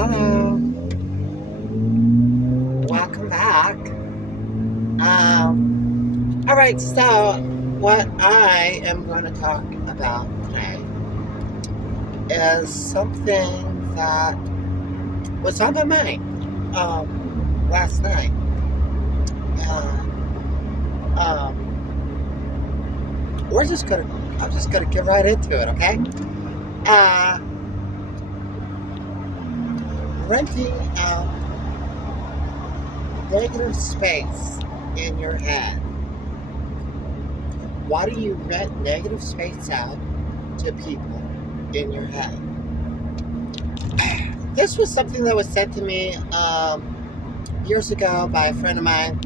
Hello, welcome back. All right, so what I am going to talk about today is something that was on my mind last night. I'm just gonna get right into it, okay? Uh, Renting out negative space in your head. Why do you rent negative space out to people in your head? This was something that was said to me years ago by a friend of mine.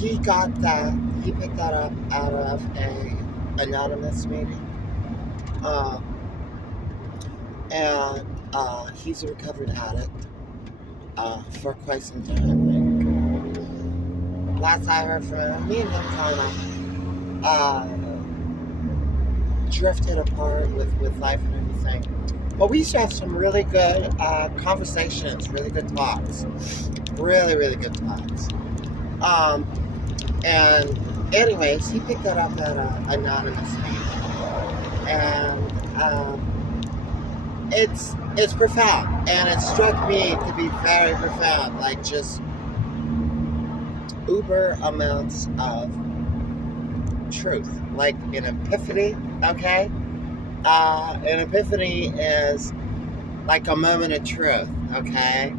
He picked that up out of a anonymous meeting. Um, and he's a recovered addict for quite some time. Like, last I heard from him, me and him kind of drifted apart with life and everything. But we used to have some really good conversations, really good talks. Really, really good talks. And anyways, he picked that up at an anonymous meeting. And it's profound. And it struck me to be very profound. Like just uber amounts of truth. Like an epiphany, okay? An epiphany is like a moment of truth, okay?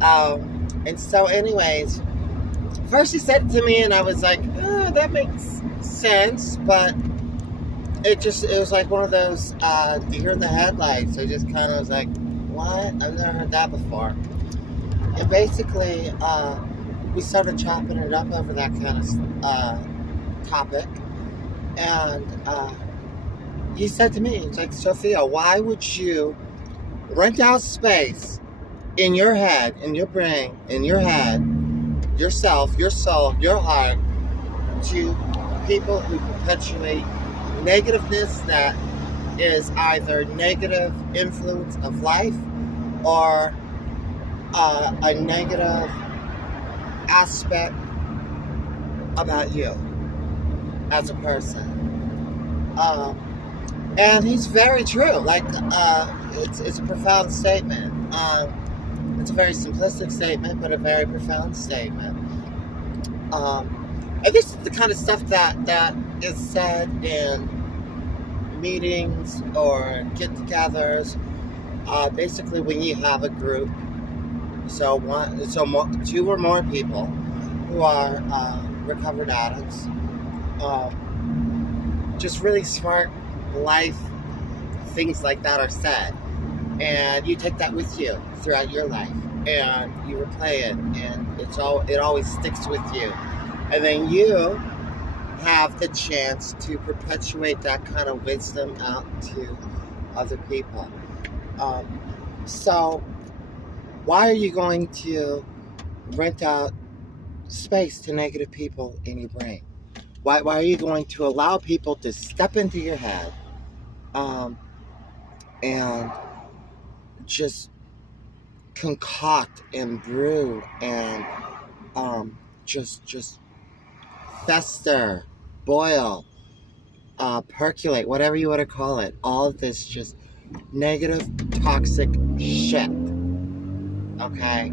And so anyways, first he said it to me and I was like, oh, that makes sense, but it was like one of those deer in the headlights. I just kind of was like, what? I've never heard that before. And basically, we started chopping it up over that kind of topic. And he said to me, he's like, Sophia, why would you rent out space in your head, in your brain, in your head, yourself, your soul, your heart, to people who perpetuate negativeness that is either negative influence of life or a negative aspect about you as a person. And he's very true. Like, it's a profound statement. It's a very simplistic statement, but a very profound statement. And this is the kind of stuff that is said in meetings or get-togethers. Basically, when you have a group, two or more people who are recovered addicts, just really smart life things like that are said, and you take that with you throughout your life, and you replay it, and it always sticks with you, and then you have the chance to perpetuate that kind of wisdom out to other people. So why are you going to rent out space to negative people in your brain? Why are you going to allow people to step into your head and just concoct and brew and just fester, boil, percolate, whatever you want to call it, all of this just negative, toxic shit, okay?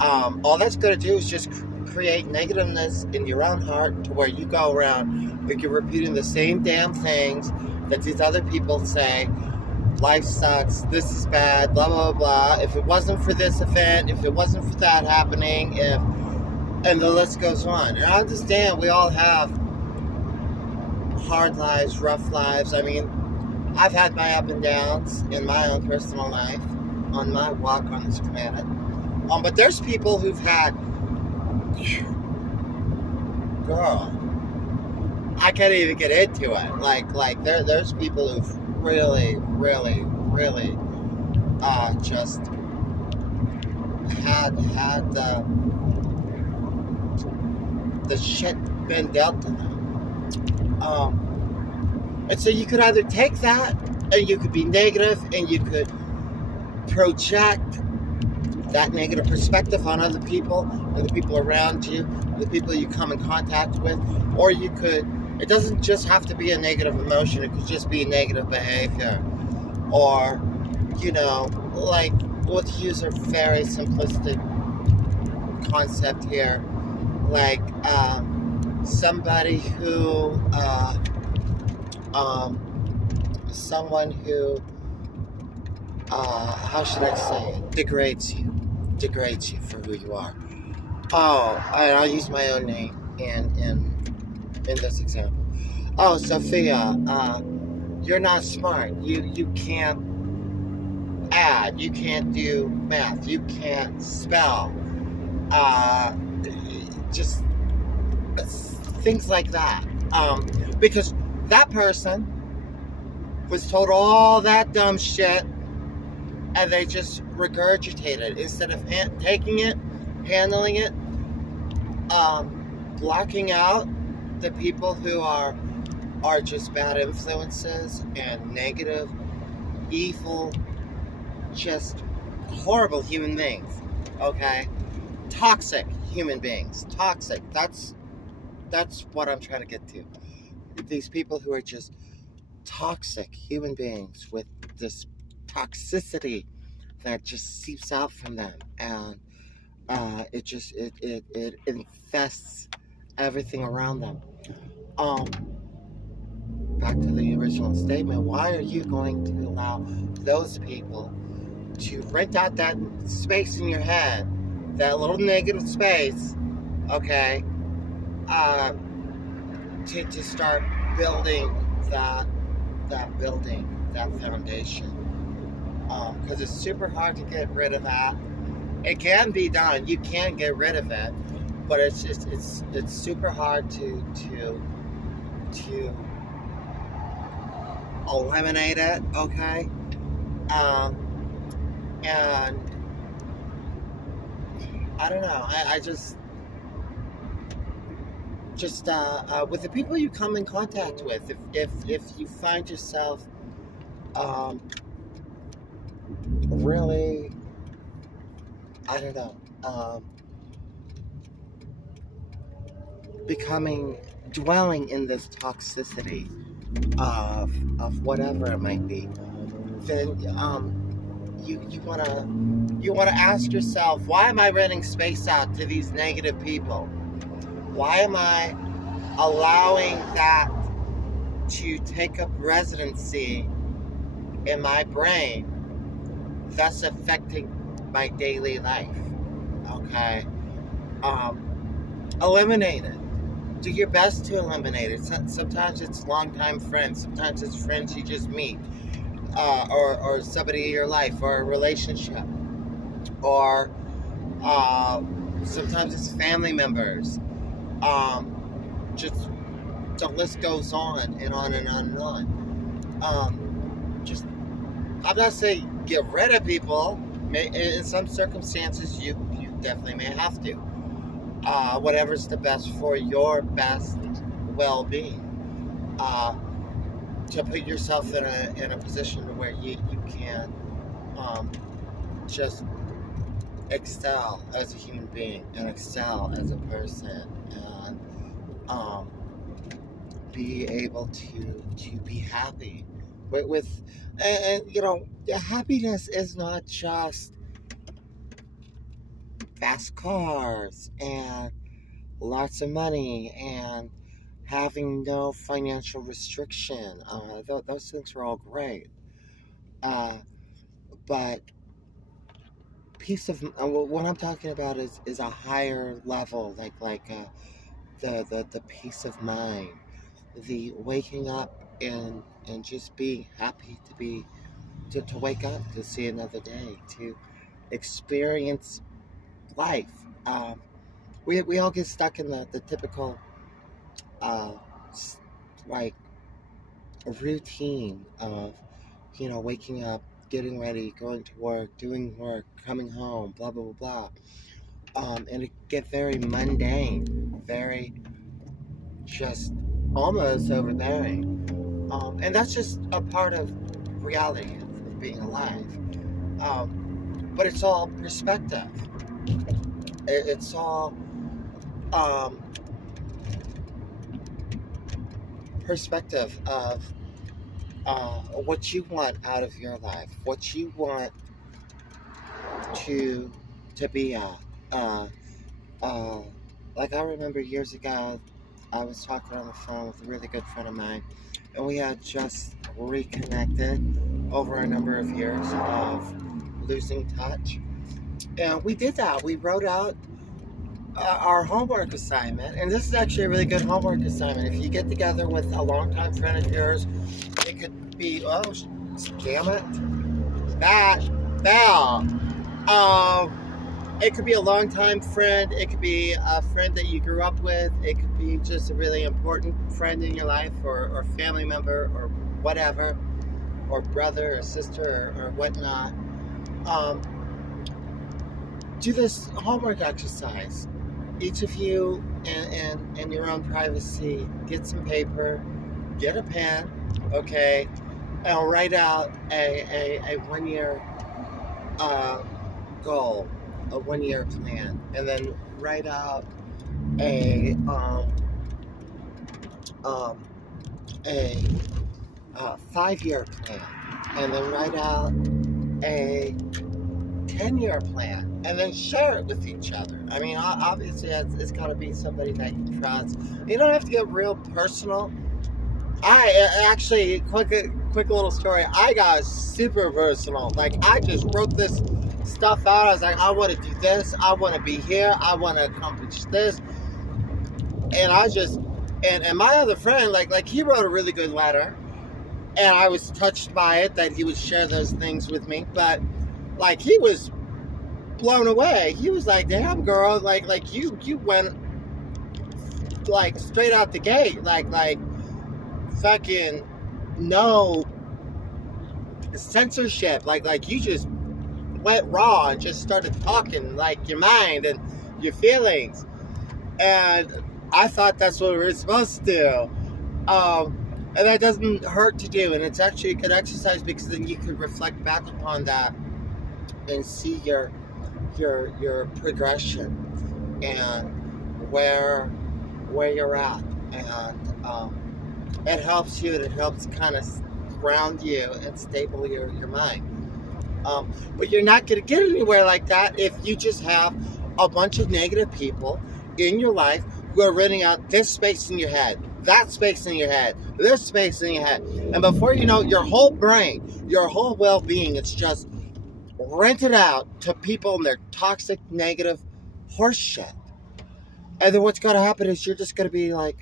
All that's going to do is just create negativeness in your own heart to where you go around like you're repeating the same damn things that these other people say. Life sucks, this is bad, blah, blah, blah. If it wasn't for this event, if it wasn't for that happening, and the list goes on. And I understand we all have hard lives, rough lives. I mean, I've had my up and downs in my own personal life on my walk on this planet. But there's people who've had, girl, I can't even get into it. Like there's people who've really, really, really just had the shit been dealt to them. And so you could either take that and you could be negative and you could project that negative perspective on other people, and the people around you, the people you come in contact with, or you could, it doesn't just have to be a negative emotion, it could just be negative behavior. Or, like, let's use a very simplistic concept here, like somebody who, someone who, how should I say it, degrades you for who you are. Oh, I'll use my own name in this example. Oh, Sophia, you're not smart. You can't add. You can't do math. You can't spell. Just things like that. Because that person was told all that dumb shit, and they just regurgitate it instead of taking it, handling it, blocking out the people who are just bad influences and negative, evil, just horrible human beings. Okay, toxic human beings. Toxic. That's what I'm trying to get to. These people who are just toxic human beings with this toxicity that just seeps out from them, and it infests everything around them. Back to the original statement, why are you going to allow those people to rent out that space in your head, that little negative space, okay, to start building that foundation? Because it's super hard to get rid of that. It can be done. You can get rid of it, but it's super hard to eliminate it. Okay, and I don't know. I just with the people you come in contact with, if you find yourself really, I don't know, dwelling in this toxicity of whatever it might be, then you wanna ask yourself, why am I renting space out to these negative people? Why am I allowing that to take up residency in my brain, thus affecting my daily life? Okay, eliminate it. Do your best to eliminate it. Sometimes it's longtime friends. Sometimes it's friends you just meet, or somebody in your life, or a relationship, or sometimes it's family members. Just the list goes on and on and on and on. Just, I'm not saying get rid of people. In some circumstances, you definitely may have to. Whatever's the best for your best well-being. To put yourself in a position where you can just excel as a human being and excel as a person, and be able to be happy with and happiness is not just fast cars and lots of money and having no financial restriction. Those things are all great, but peace of what I'm talking about is a higher level, like the peace of mind, the waking up and just being happy to wake up, to see another day, to experience life. We all get stuck in the typical like a routine of waking up, getting ready, going to work, doing work, coming home, blah blah blah blah, and it get very mundane, very just almost overbearing, and that's just a part of reality of being alive. but it's all perspective. It's all um, perspective of what you want out of your life, what you want to be at. Uh, uh, like I remember years ago, I was talking on the phone with a really good friend of mine, and we had just reconnected over a number of years of losing touch. And we did that. We wrote out our homework assignment, and this is actually a really good homework assignment. If you get together with a longtime friend of yours, it could be, oh, damn it, that bell. It could be a longtime friend. It could be a friend that you grew up with. It could be just a really important friend in your life, or family member, or whatever, or brother or sister or whatnot. Do this homework exercise. Each of you, in your own privacy, get some paper, get a pen, okay, and write out a 1 year goal, a 1 year plan, and then write out a 5 year plan, and then write out a 10-year plan, and then share it with each other. I mean, obviously, it's got to be somebody that you trust. You don't have to get real personal. I actually, quick little story. I got super personal. Like, I just wrote this stuff out. I was like, I want to do this. I want to be here. I want to accomplish this. And I just, and my other friend, like he wrote a really good letter, and I was touched by it that he would share those things with me. But like, he was blown away. He was like, damn, girl, like you went like straight out the gate, like fucking no censorship, like you just went raw and just started talking like your mind and your feelings. And I thought that's what we were supposed to do. And that doesn't hurt to do, and it's actually a good exercise, because then you can reflect back upon that and see your progression and where you're at, and it helps you, and it helps kind of ground you and stable your mind. But you're not going to get anywhere like that if you just have a bunch of negative people in your life who are renting out this space in your head, that space in your head, this space in your head, and before you know, your whole brain, your whole well-being, it's just rented out to people and their toxic, negative horse shit. And then what's going to happen is you're just going to be like,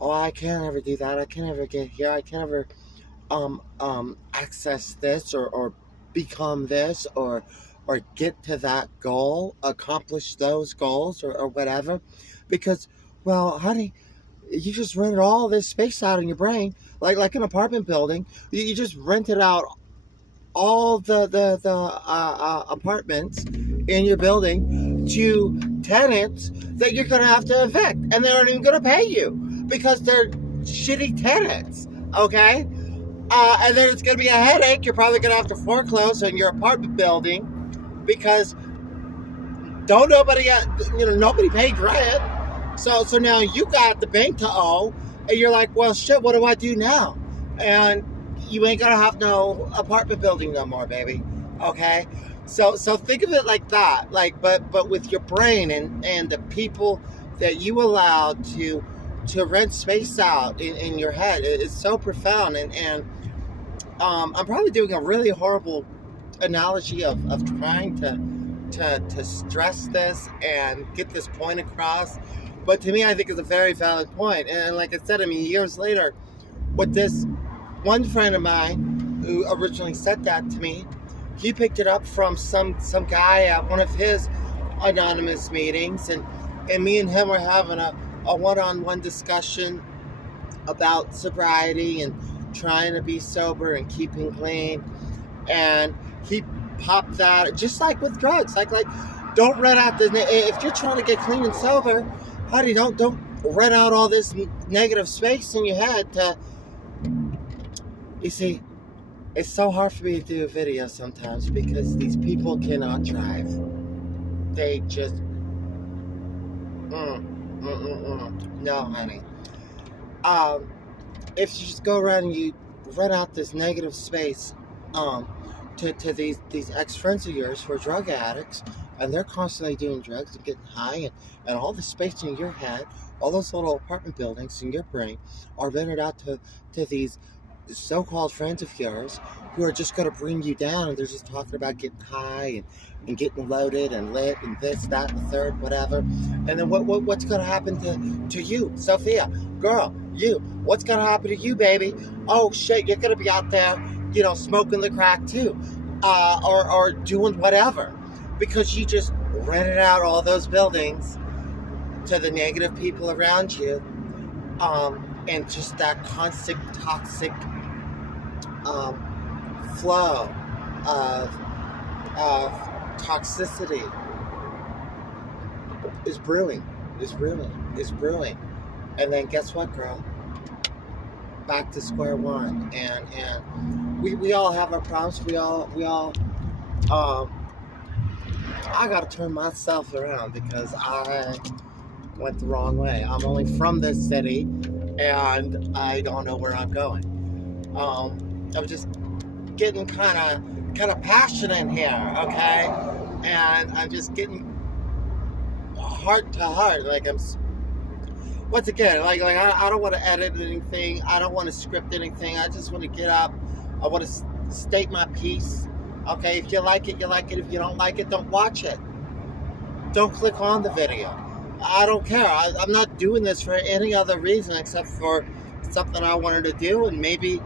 oh, I can't ever do that. I can't ever get here. I can't ever access this, or become this, or get to that goal, accomplish those goals, or whatever. Because, well, honey, you just rented all this space out in your brain, like an apartment building. You just rented out all the apartments in your building to tenants that you're going to have to evict, and they aren't even going to pay you because they're shitty tenants, okay? And then it's going to be a headache. You're probably going to have to foreclose on your apartment building because nobody paid rent. So now you got the bank to owe, and you're like, well, shit, what do I do now? And you ain't gonna have no apartment building no more, baby. Okay? So think of it like that. Like, but with your brain and the people that you allow to rent space out in your head. It's so profound, and I'm probably doing a really horrible analogy of trying to stress this and get this point across. But to me, I think it's a very valid point. And like I said, I mean, years later, what this one friend of mine who originally said that to me, he picked it up from some guy at one of his anonymous meetings, and me and him were having a one-on-one discussion about sobriety and trying to be sober and keeping clean. And he popped that, just like with drugs, like don't rent out if you're trying to get clean and sober, honey, don't rent out all this negative space in your head. You see, It's so hard for me to do a video sometimes because these people cannot drive. They just, no, honey. Um, if you just go around and you rent out this negative space, to these ex-friends of yours who are drug addicts, and they're constantly doing drugs and getting high, and all the space in your head, all those little apartment buildings in your brain are rented out to these so-called friends of yours who are just going to bring you down, and they're just talking about getting high and getting loaded and lit and this, that, and the third, whatever. And then what's going to happen to you, Sophia, girl, you? What's going to happen to you, baby? Oh shit, you're going to be out there, smoking the crack too, or doing whatever, because you just rented out all those buildings to the negative people around you, and just that constant toxic flow of toxicity is brewing. And then guess what, girl? Back to square one. And we all have our problems. We all I gotta turn myself around because I went the wrong way. I'm only from this city and I don't know where I'm going. I'm just getting kind of passionate here, okay? And I'm just getting heart to heart. Like once again, like I don't want to edit anything. I don't want to script anything. I just want to get up. I want to state my piece. Okay, if you like it, you like it. If you don't like it, don't watch it. Don't click on the video. I don't care. I'm not doing this for any other reason except for something I wanted to do, and maybe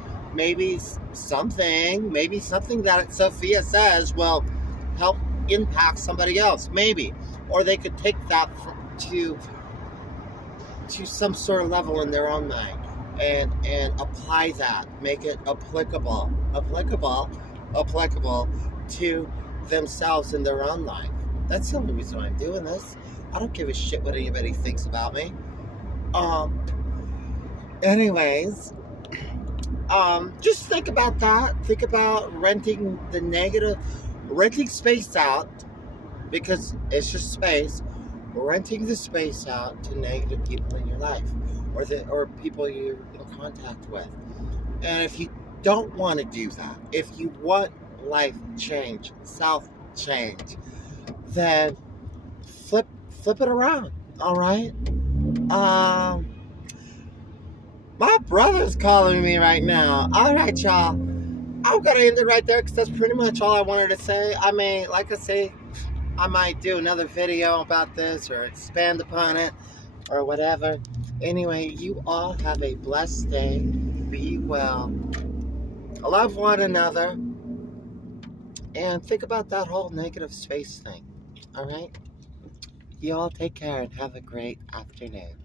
something that Sophia says will help impact somebody else, maybe, or they could take that to some sort of level in their own mind and apply that, make it applicable to themselves in their own life. That's the only reason why I'm doing this. I don't give a shit what anybody thinks about me. Anyways, just think about that. Think about renting space out, because it's just space. Renting the space out to negative people in your life, or people you're in contact with. And if you don't want to do that, if you want life change, self change, then flip it around. All right. My brother's calling me right now. All right, y'all. I'm gonna end it right there because that's pretty much all I wanted to say. I mean, like I say, I might do another video about this or expand upon it or whatever. Anyway, you all have a blessed day. Be well. Love one another. And think about that whole negative space thing. All right? You all take care and have a great afternoon.